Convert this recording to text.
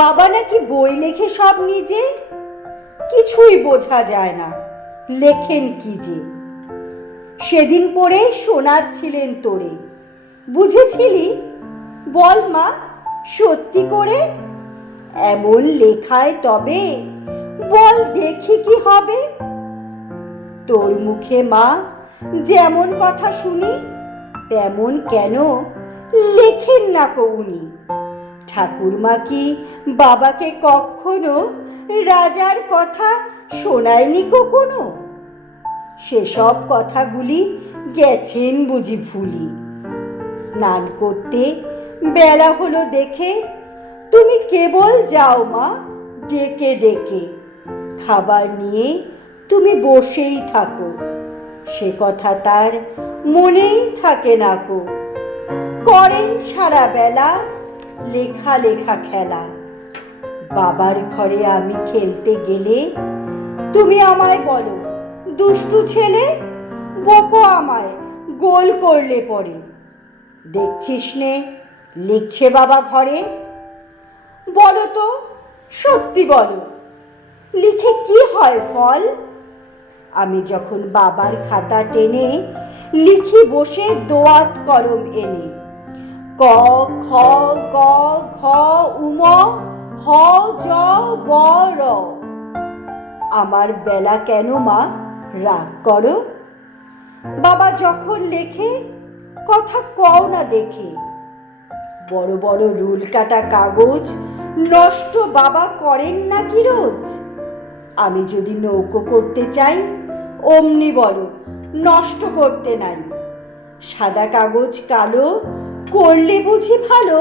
বাবা নাকি বই লেখে সব নিজে, কিছুই বোঝা যায় না লেখেন কি যে। সেদিন পড়ে শোনাচ্ছিলেন তোরে, বুঝেছিলি? বল মা, সত্যি করে? এমন লেখায় তবে বল দেখি কি হবে। তোর মুখে মা যেমন কথা শুনি তেমন কেন লেখেন না কো উনি? ঠাকুরমা কি বাবাকে কখনো রাজার কথা শোনায়নি কখনো? সেসব কথাগুলি গেছেন বুঝি ভুলি। স্নান করতে বেলা হলো দেখে তুমি কেবল যাও মা ডেকে ডেকে। খাবার নিয়ে তুমি বসেই থাকো, সে কথা তার মনেই থাকে না কো। করেন সারা বেলা লেখা লেখা খেলা। বাবার ঘরে আমি খেলতে গেলে তুমি আমায় বলো, দুষ্টু ছেলে, বকো আমায় গোল করলে পরে। দেখছিস নে লিখছে বাবা ঘরে। বলো তো, সত্যি বলো, লিখে কি হয় ফল? আমি যখন বাবার খাতা টেনে লিখি বসে দোয়াত কলম এনে, ক খ গ ঘ উম হ জ ব র। আমার বেলা কেন মা রাগ করো? বাবা যখন লেখে কথা কও না দেখে। বড় বড় রুল কাটা কাগজ নষ্ট বাবা করেন নাকি রোজ? আমি যদি নৌকো করতে চাই অমনি বলো নষ্ট করতে নাই। সাদা কাগজ কালো করলে বুঝি ভালো?